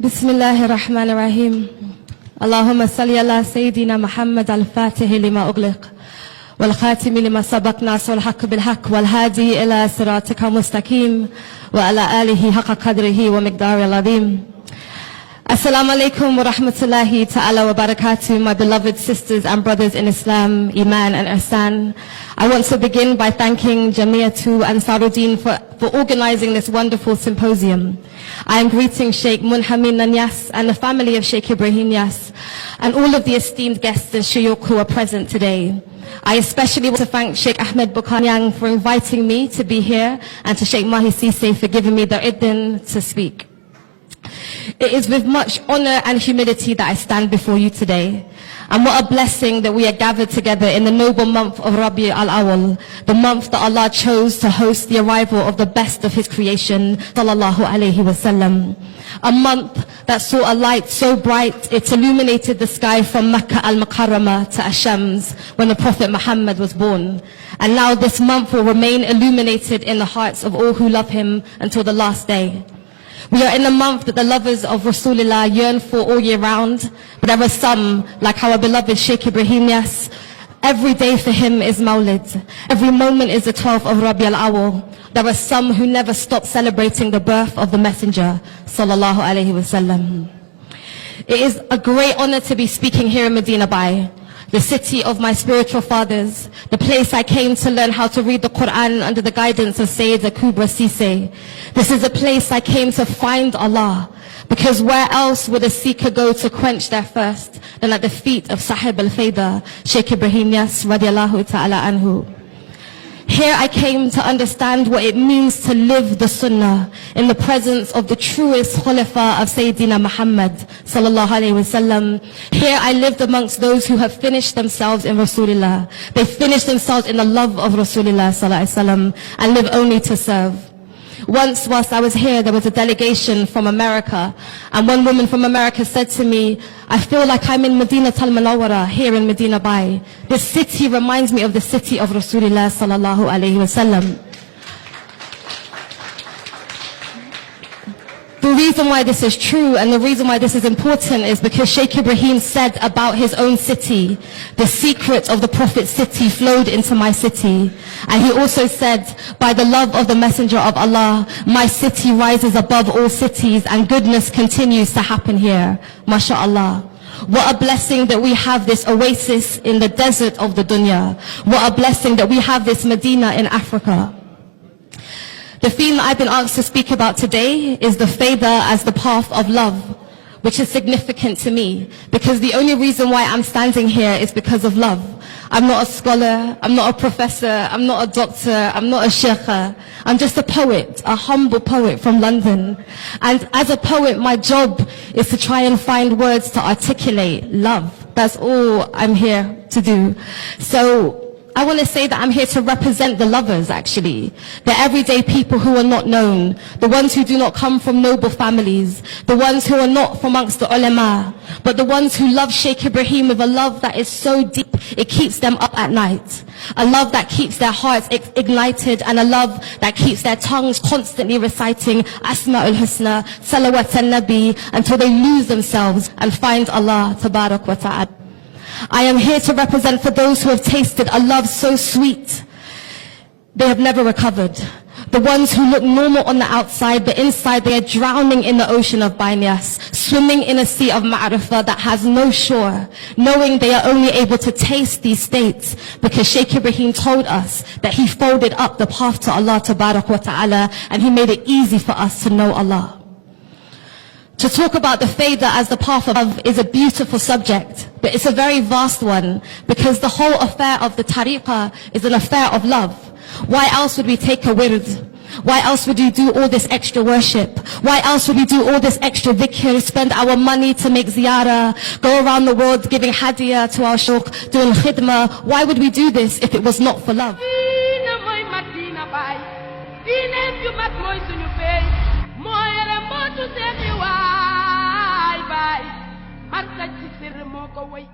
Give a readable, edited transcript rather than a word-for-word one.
بسم الله الرحمن الرحيم اللهم صل على سيدنا محمد الفاتح لما أغلق والخاتم لما سبق ناصر الحق بالحق والهادي إلى صراطك المستقيم وعلى آله حق قدره ومقداره العظيم. Assalamu alaikum wa rahmatullahi ta'ala wa barakatuh, my beloved sisters and brothers in Islam, Iman and Ihsan. I want to begin by thanking Jamiyatu Ansaruddin for organizing this wonderful symposium. I am greeting Sheikh Munhamin Nanyas and the family of Sheikh Ibrahim Yas and all of the esteemed guests and shuyukh who are present today. I especially want to thank Sheikh Ahmed Bukanyang for inviting me to be here and to Sheikh Mahi Sise for giving me the idn to speak. It is with much honor and humility that I stand before you today. And what a blessing that we are gathered together in the noble month of Rabi al-Awwal, the month that Allah chose to host the arrival of the best of His creation, sallallahu alayhi wasallam. A month that saw a light so bright it illuminated the sky from Makkah al-Mukarramah to Ashams when the Prophet Muhammad was born. And now this month will remain illuminated in the hearts of all who love him until the last day. We are in a month that the lovers of Rasulullah yearn for all year round, but there are some, like our beloved Sheikh Ibrahim Yas, every day for him is Mawlid. Every moment is the 12th of Rabi al-Awwal. There are some who never stop celebrating the birth of the Messenger, sallallahu alayhi wasallam. It is a great honor to be speaking here in Medina Bay, the city of my spiritual fathers, the place I came to learn how to read the Quran under the guidance of Sayyida Kubra Sise. This is a place I came to find Allah, because where else would a seeker go to quench their thirst than at the feet of Sahib al-Fayda, Sheikh Ibrahim Yas radiallahu ta'ala anhu. Here I came to understand what it means to live the Sunnah in the presence of the truest Khulafa of Sayyidina Muhammad sallallahu alayhi wasallam. Here I lived amongst those who have finished themselves in Rasulullah. They finished themselves in the love of Rasulullah sallallahu alayhi wasallam and live only to serve. Once whilst I was here, there was a delegation from America, and one woman from America said to me, I feel like I'm in Medina al-Munawwara, here in Medina Bay. This city reminds me of the city of Rasulullah sallallahu alayhi wasallam. The reason why this is true and the reason why this is important is because Sheikh Ibrahim said about his own city, the secret of the Prophet's city flowed into my city. And he also said, by the love of the Messenger of Allah, my city rises above all cities and goodness continues to happen here. MashaAllah. What a blessing that we have this oasis in the desert of the dunya. What a blessing that we have this Medina in Africa. The theme that I've been asked to speak about today is the Fayda as the path of love, which is significant to me because the only reason why I'm standing here is because of love. I'm not a scholar, I'm not a professor, I'm not a doctor, I'm not a sheikha. I'm just a poet, a humble poet from London. And as a poet, my job is to try and find words to articulate love. That's all I'm here to do. So I want to say that I'm here to represent the lovers, actually. The everyday people who are not known, the ones who do not come from noble families, the ones who are not from amongst the ulama, but the ones who love Sheikh Ibrahim with a love that is so deep, it keeps them up at night. A love that keeps their hearts ignited and a love that keeps their tongues constantly reciting Asma'ul Husna, Salawat al-Nabi, until they lose themselves and find Allah Tabarak wa Ta'ala. I am here to represent for those who have tasted a love so sweet, they have never recovered. The ones who look normal on the outside, but inside they are drowning in the ocean of Bainyas, swimming in a sea of Ma'rifah that has no shore, knowing they are only able to taste these states because Sheikh Ibrahim told us that he folded up the path to Allah Tabarak wa Ta'ala and he made it easy for us to know Allah. To talk about the Fayda as the path of love is a beautiful subject, but it's a very vast one because the whole affair of the tariqah is an affair of love. Why else would we take a wird? Why else would we do all this extra worship? Why else would we do all this extra dhikr, spend our money to make ziyarah, go around the world giving hadiyah to our shuyukh, doing khidmah? Why would we do this if it was not for love? Marta ci sir moko way